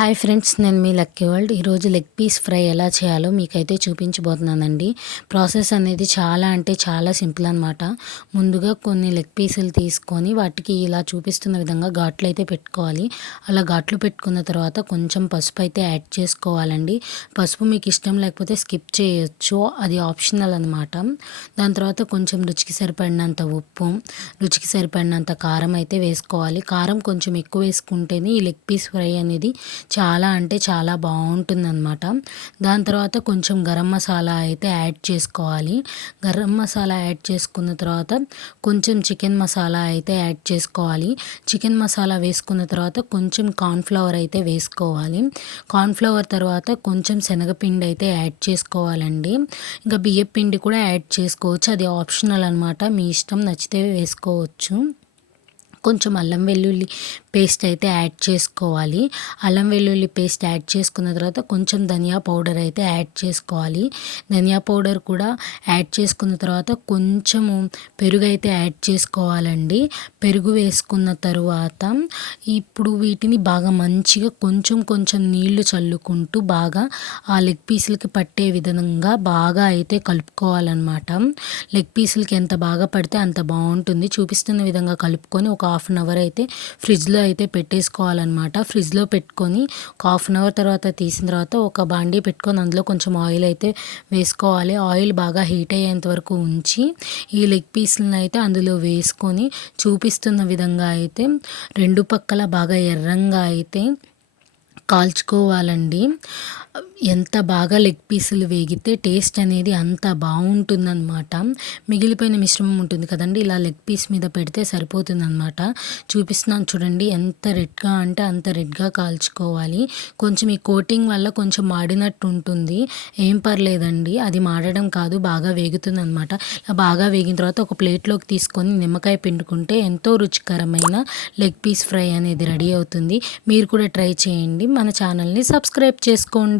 Hi friends, నేను మీ lucky world. ఈరోజు leg piece fry ఎలా చేయాలో మీకైతే చూపించబోతున్నానండి. ప్రాసెస్ అనేది చాలా అంటే చాలా సింపుల్ అనమాట. ముందుగా కొన్ని లెగ్ పీసులు తీసుకొని వాటికి ఇలా చూపిస్తున్న విధంగా ఘాట్లు అయితే పెట్టుకోవాలి. అలా ఘాట్లు పెట్టుకున్న తర్వాత కొంచెం పసుపు అయితే యాడ్ చేసుకోవాలండి. పసుపు మీకు ఇష్టం లేకపోతే స్కిప్ చేయొచ్చు, అది ఆప్షనల్ అనమాట. దాని తర్వాత కొంచెం రుచికి సరిపడినంత ఉప్పు, రుచికి సరిపడినంత కారం అయితే వేసుకోవాలి. కారం కొంచెం ఎక్కువ వేసుకుంటేనే ఈ లెగ్ పీస్ ఫ్రై అనేది చాలా అంటే చాలా బాగుంటుందన్నమాట. దాని తర్వాత కొంచెం గరం మసాలా అయితే యాడ్ చేసుకోవాలి. గరం మసాలా యాడ్ చేసుకున్న తర్వాత కొంచెం చికెన్ మసాలా అయితే యాడ్ చేసుకోవాలి. చికెన్ మసాలా వేసుకున్న తర్వాత కొంచెం కార్న్‌ఫ్లవర్ అయితే వేసుకోవాలి. కార్న్‌ఫ్లవర్ తర్వాత కొంచెం శనగపిండి అయితే యాడ్ చేసుకోవాలండి. ఇంకా బియ్యపు పిండి కూడా యాడ్ చేసుకోవచ్చు, అది ఆప్షనల్ అనమాట. మీ ఇష్టం, నచ్చితే వేసుకోవచ్చు. కొంచెం అల్లం వెల్లుల్లి పేస్ట్ అయితే యాడ్ చేసుకోవాలి. అల్లం వెల్లుల్లి పేస్ట్ యాడ్ చేసుకున్న తర్వాత కొంచెం ధనియా పౌడర్ అయితే యాడ్ చేసుకోవాలి. ధనియా పౌడర్ కూడా యాడ్ చేసుకున్న తర్వాత కొంచెము పెరుగు అయితే యాడ్ చేసుకోవాలండి. పెరుగు వేసుకున్న తరువాత ఇప్పుడు వీటిని బాగా మంచిగా కొంచెం కొంచెం నీళ్లు చల్లుకుంటూ బాగా ఆ లెగ్ పీసులకి పట్టే విధంగా బాగా అయితే కలుపుకోవాలన్నమాట. లెగ్ పీసులకి ఎంత బాగా పడితే అంత బాగుంటుంది. చూపిస్తున్న విధంగా కలుపుకొని ఒక హాఫ్ అన్ అవర్ అయితే ఫ్రిడ్జ్లో అయితే పెట్టేసుకోవాలన్నమాట. ఫ్రిడ్జ్లో పెట్టుకొని ఒక హాఫ్ అన్ అవర్ తర్వాత తీసిన తర్వాత ఒక బాండీ పెట్టుకొని అందులో కొంచెం ఆయిల్ అయితే వేసుకోవాలి. ఆయిల్ బాగా హీట్ అయ్యేంత వరకు ఉంచి ఈ లెగ్ పీస్లను అయితే అందులో వేసుకొని చూపిస్తున్న విధంగా అయితే రెండు పక్కల బాగా ఎర్రంగా అయితే కాల్చుకోవాలండి. ఎంత బాగా లెగ్ పీసులు వేగితే టేస్ట్ అనేది అంత బాగుంటుందన్నమాట. మిగిలిపోయిన మిశ్రమం ఉంటుంది కదండి, ఇలా లెగ్ పీస్ మీద పెడితే సరిపోతుందన్నమాట. చూపిస్తున్నాను చూడండి, ఎంత రెడ్గా అంటే అంత రెడ్గా కాల్చుకోవాలి. కొంచెం ఈ కోటింగ్ వల్ల కొంచెం మాడినట్టు ఉంటుంది, ఏం పర్లేదండి, అది మాడడం కాదు, బాగా వేగుతుందన్నమాట. ఇలా బాగా వేగిన తర్వాత ఒక ప్లేట్లోకి తీసుకొని నిమ్మకాయ పిండుకుంటే ఎంతో రుచికరమైన లెగ్ పీస్ ఫ్రై అనేది రెడీ అవుతుంది. మీరు కూడా ట్రై చేయండి. మన ఛానల్ని సబ్స్క్రైబ్ చేసుకోండి.